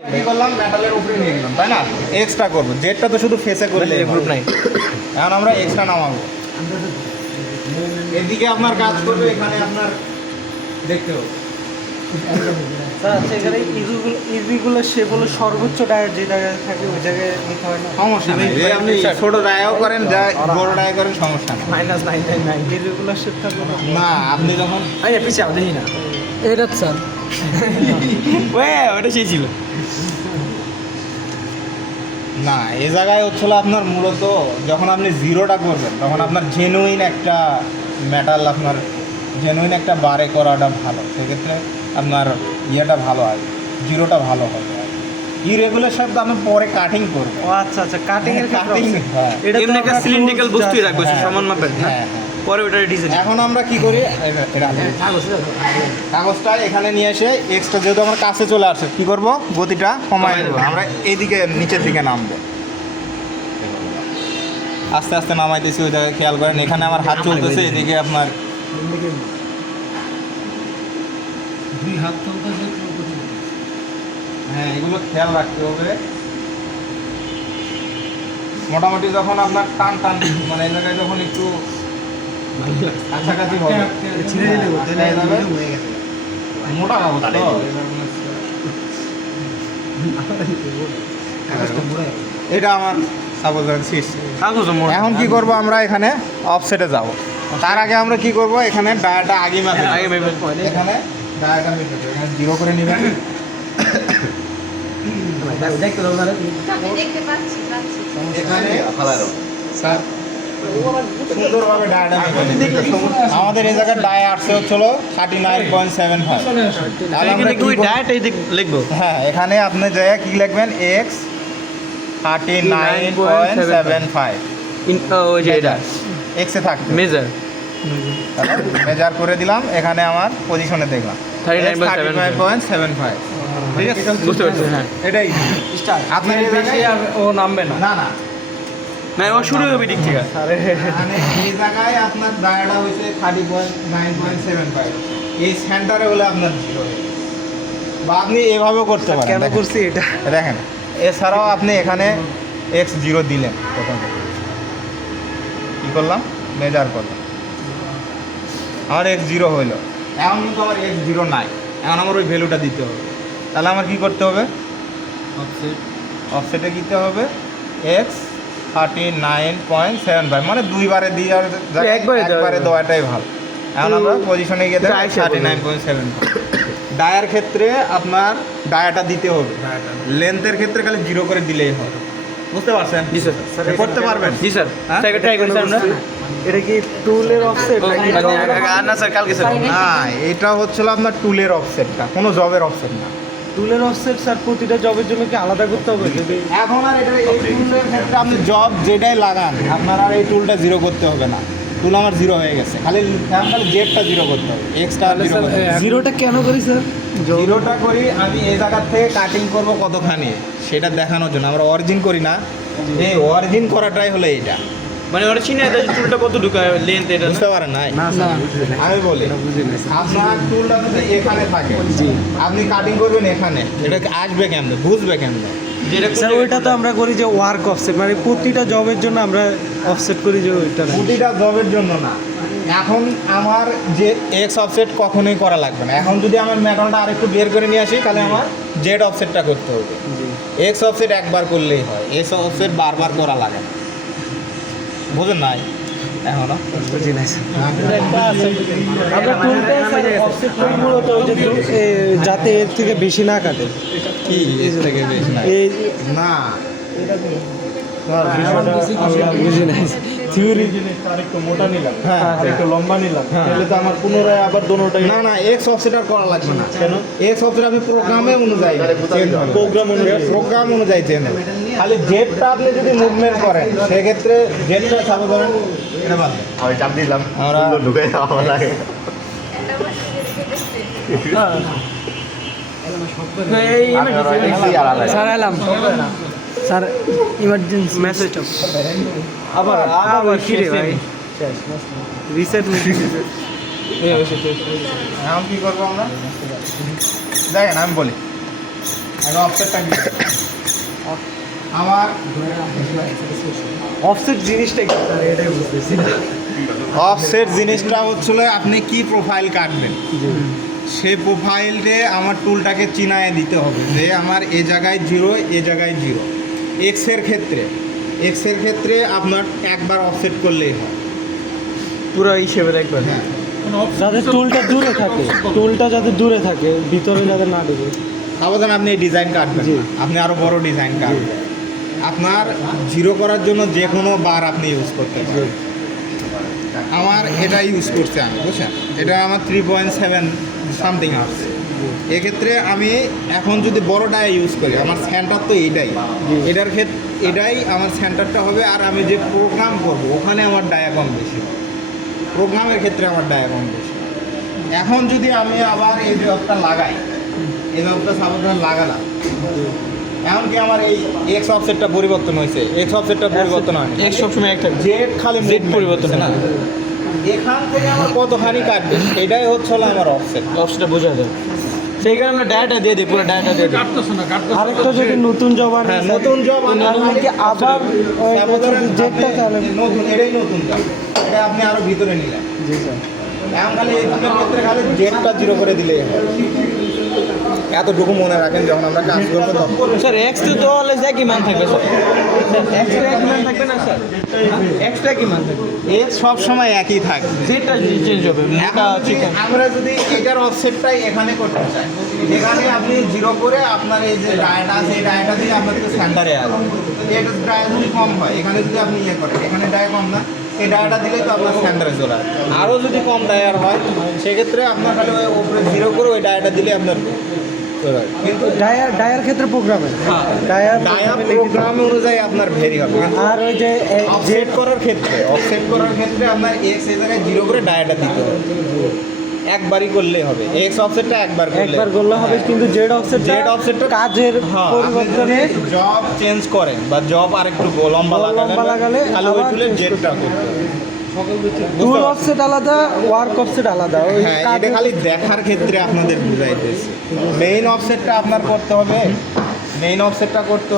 কি করলাম, মেটালের উপরে নিয়ে গেলাম, তাই না? এক্সট্রা করবো, জেটটা তো শুধু ফেসে করলে গ্রুপ নাই। এখন আমরা এক্সট্রা নামাবো। এদিকে আপনার কাজ করবে, এখানে আপনার দেখতে হবে। সেখানে ইজিগুলো সেগুলো সর্বোচ্চ ডায়েট যে জায়গায় থাকে ওই জায়গায় নিতে হয় না, সমস্যা নেই। যে আপনি ছোট ডায়াও করেন, যা বড় ডায়া করেন, সমস্যা নেই। -999 ইজিগুলো সেট থাকবে না, আপনি যখন পিছিয়ে দেখি না এটা স্যার ওটা সেই ছিল না, এ জায়গায় হচ্ছিল আপনার মূলত যখন আপনি জিরোটা করবেন তখন আপনার জেনুইন একটা মেটাল, আপনার জেনুইন একটা বারে করাটা ভালো। সেক্ষেত্রে আপনার ইয়েটা ভালো হয়, জিরোটা ভালো হবে। ইরেগুলার শব্দ আমি পরে কাটিং করব। ও আচ্ছা আচ্ছা, কাটিং এর কাটিং, হ্যাঁ, এটা তো একটা সিলিন্ড্রিক্যাল বস্তুই রাখবো সমান মাপের না, হ্যাঁ, হ্যাঁ। পরে ওটা ডিজাইন। এখন আমরা কি করি, কাগজটা এখানে নিয়ে এসে এক্সট্রা যেহেতু আমার কাছে চলে আসে, কি করব, গতিটা কমাই দেবো। আমরা এইদিকে নিচের দিকে নামবো, আস্তে আস্তে নামাইতেছি। ওই জায়গায় খেয়াল করেন, এখানে আমার হাত চলতেছে, এদিকে আপনার দুই হাত চলতেছে। হ্যাঁ, এগুলো খেয়াল রাখতে হবে। মোটামুটি যখন আপনার টান টান মানে এই জায়গায় যখন একটু কাছাকাছি হবে, ছিঁড়ে দিলে হয়ে যাবে। মোটা কাগজ তো, এটা আমার সাপোজ শেষ। এখন কি করব, আমরা এখানে অফসেটে যাব। তার আগে আমরা কি করব, এখানে ডায়াটা আগে মাপে, এখানে ডায়াটা মেপে দেব। এখানে জিরো করে নেবেন। এখানে স্যার সুন্দরভাবে ডায়াটা মেপে নেবেন। আমাদের এই জায়গায় ডায়া আসছে হচ্ছিল 39.75। তাহলে আমরা কি লিখবো। হ্যাঁ, এখানে আপনি জায়গা কি লিখবেন, এক্স 39.75 ওই যে এটা এক্সে থাকবে, মেজার মেজার করে দিলাম। এখানে আমার পজিশনে দেখলাম 39.75। ঠিক আছে, বুঝতে পারছি। হ্যাঁ, এটাই আপনার এই জায়গায় ও নামবে না না না না ও শুরু হবে দিক থেকে। মানে এই জায়গায় আপনার ডায়াটা হয়েছে 39.75, এই সেন্টারে হলে আপনার জিরো হয়ে গেছে। বা আপনি এভাবেও করতে পারেন। কেন দেখেন। করছি এটা? দেখেন, এছাড়াও আপনি এখানে এক্স জিরো দিলেন, প্রথমে কী করলাম, মেজার করলাম, আমার এক্স জিরো হইলো। এখন কিন্তু আমার এক্স জিরো নাই, এখন আমার ওই ভ্যালুটা দিতে হবে। তাহলে আমার কী করতে হবে, অফসেটে দিতে হবে এক্স 39.75, মানে দুইবারে দিয়ে একবারে দেওয়াটাই ভালো। এখন আমরা পজিশনে গিয়ে দেবো 39.75। ডায়ার ক্ষেত্রে আপনার ডায়াটা দিতে হবে, লেন্থের ক্ষেত্রে খালি জিরো করে দিলেই হবে। বুঝতে পারছেন? জি স্যার। করতে পারবেন? জি স্যার, হ্যাঁ? ট্রাই করুন স্যার। আমরা এটা কি টুলের অফসেট নাকি না স্যার, কালকে স্যার। না, এটা হচ্ছিল আপনার টুলের অফসেটটা, কোনো জবের অফসেট না। টুলের অফসেট স্যার প্রতিটা জবের জন্য কি আলাদা করতে হবে? যদি এখন আর এটা এই টুলের ক্ষেত্রে আপনি জব যেটাই লাগান, আপনার আর এই টুলটা জিরো করতে হবে না। টুল আমার জিরো হয়ে গেছে, খালি জেডটা জিরো করতে হবে, এক্সট্রা জিরো করতে হবে। জিরোটা কেন করি স্যার? জিরোটা করি আমি এই জায়গার থেকে কাটিং করব কতখানি সেটা দেখানোর জন্য। আমরা অরিজিন করি না, এই অরিজিন করাটাই হলো এইটা। মানে ওটা চিনে এটা চুলটা কত ঢুকায় লেন্থ এটা বুঝতে পারেন নাই? না আমি বলি, আপনার টুলটা যদি এখানে থাকে, আপনি কাটিং করবেন এখানে, এটা আসবে কেমনে, বুঝবে কেমনে? যেটা স্যার ওইটা তো আমরা করি যে ওয়ার্ক অফসেট, মানে প্রতিটা জবের জন্য আমরা অফসেট করি যে ওইটা না। প্রতিটা জবের জন্য না। এখন আমার যে এক্স অফসেট কখনোই করা লাগবে না। এখন যদি আমার মেটালটা আরেকটু বের করে নিয়ে আসি, তাহলে আমার জেড অফসেটটা করতে হবে। এক্স অফসেট একবার করলেই হয়, এক্স অফসেট বারবার করা লাগে না। বুঝেন নাই এখনো? বুঝি নাই স্যার। আমরা টুলটা অফসেট করি মূলত ওই যে যাতে এর থেকে বেশি না কাটে। কি এর থেকে বেশি না? এই না, বুঝি নাই থিওরি জিনিসটা আরেকটু মোটা নিলাম, হ্যাঁ, আরেকটু লম্বা নিলাম, হ্যাঁ। তাহলে তো আমার পুনরায় আবার দোনোটাই না না, এক্স অফসেট আর করা লাগবে না। কেন? এক্স অফসেট আপনি প্রোগ্রামে অনুযায়ী চেঞ্জ হবে, প্রোগ্রাম অনুযায়ী। প্রোগ্রাম অনুযায়ী চেঞ্জ হবে। খালি জেডটা আপনি যদি মুভমেন্ট করেন, সেক্ষেত্রে জেডটা সাপোজ ধরেন এটা বাদ দেন। আমি চাপ দিলাম, আমরা ঢুকে যাওয়া লাগে। স্যার এলাম স্যার, ইমার্জেন্সি মেসেজ আবার কি রে ভাই, রিসেট এখন কী করবো আমরা, দেখেন আমি বলি, আগে অফসেটটা কি আমার অফসেট জিনিসটা কি স্যার এটাই বুঝতেছি না। অফসেট জিনিসটা হচ্ছিল আপনি কি প্রোফাইল কাটবেন সেই প্রোফাইলে আমার টুলটাকে চিনায় দিতে হবে যে আমার এ জায়গায় 0 এ জায়গায় 0। এক্সের ক্ষেত্রে আপনার একবার অফসেট করলেই হয়। পুরো হিসেবে দেখবেন। যাতে টুলটা দূরে থাকে, টুলটা যাতে দূরে থাকে, ভিতরে যাতে না ঢুকে। সাবধান আপনি এই ডিজাইন কাটবেন জি। না। আপনি আরও বড় ডিজাইন কাটবেন। আপনার 0 করার জন্য যে কোনো বার আপনি ইউজ করতে পারেন। আমার এটা ইউজ করছি আমি, বুঝছেন, এটা আমার 3.7 সামথিং আসছে। এক্ষেত্রে আমি এখন যদি বড় ডায়া ইউজ করি, আমার সেন্টার তো এইটাই, এটাই আমার সেন্টারটা হবে। আর আমি যে প্রোগ্রাম করব ওখানে আমার ডায়া কম বেশি হবে, প্রোগ্রামের ক্ষেত্রে আমার ডায়া কম বেশি। এখন যদি আমি আবার এই জবটা লাগাই, এই জবটা সাবধান লাগালাম, এমনকি আমার এই এক্স অফসেটটা পরিবর্তন হয়েছে, এক্স অফসেটটা পরিবর্তন হয়নি, এক সবসময় একটা জেড খালি জেড পরিবর্তন না। এখান থেকে আমার কতখানি কাটবে এটাই হচ্ছে হলো আমার অফসেট। অপশনটা বোঝা যায়। সেই কারণে আমরা ডাটা দিয়ে দিই, পুরো ডাটা দিয়ে দিই। আরেকটা যদি নতুন জব আনে, হ্যাঁ, নতুন জব আনে, কি আবার ওই জেটটা চালাবে? নতুন, এটাই নতুন জব, এটা আপনি আরো ভিতরে নিলেন। জি স্যার। এখন খালি এই দুটোর ক্ষেত্রে খালি জেডটা 0 করে দিলেই হবে। এতটুকু মনে রাখেন যখন আমরা কাজ করবো তখন। স্যার এক্স তো অলওয়েজ একই মান থাকবে স্যার। এক্সট্রা একই মান থাকবে না স্যার? এক্সট্রা কি মান থাকবে? এক্স সব সময় একই থাকবে। যেটা চেঞ্জ হবে এখন মোটা যদি চিকেন। আমরা যদি এটার অফসেটটাই এখানে করতে চাই, এখানে আপনি 0 করে আপনার এই যে ডায়াটা আছে এই ডায়াটা দিয়ে আপনার তো সেন্টারে আসবে। এটা ডায়া যদি কম হয়, এখানে যদি আপনি ইয়ে করেন, এখানে ডায়া কম না, এই ডায়াটা দিলেই তো আপনার সেন্টারে চলে আসবে। আরও যদি কম ডায়ার হয় সেক্ষেত্রে আপনার খালি ওই উপরে 0 করে ওই ডায়াটা দিলে আপনার চলে আসবে। কিন্তু ডায়ার ক্ষেত্রে প্রোগ্রামে ডায়ার ডায়া প্রোগ্রাম অনুযায়ী আপনার ভেরি হবে। আর ওই যে অফসেট করার ক্ষেত্রে আপনার এক্স এই জায়গায় 0 করে ডায়াটা দিতে হবে। একবারই করলেই হবে, এক্স অফসেটটা একবার একবার করলে হবে, কিন্তু জেড জেড অফসেট অফসেটটা কাজের পরিবর্তনে জব চেঞ্জ করেন বা জব আরেকটু লম্বা লাগালে খালি ওই আবার টুলের জেডটা করতে হবে। টুল অফসেট আলাদা, ওয়ার্ক অফসেট আলাদা। ওই হ্যাঁ, এটা কাজের- খালি দেখার ক্ষেত্রে আপনাদের বুঝাইতেছি। মেইন অফসেটটা আপনার করতে হবে, মেইন অফসেটটা করতে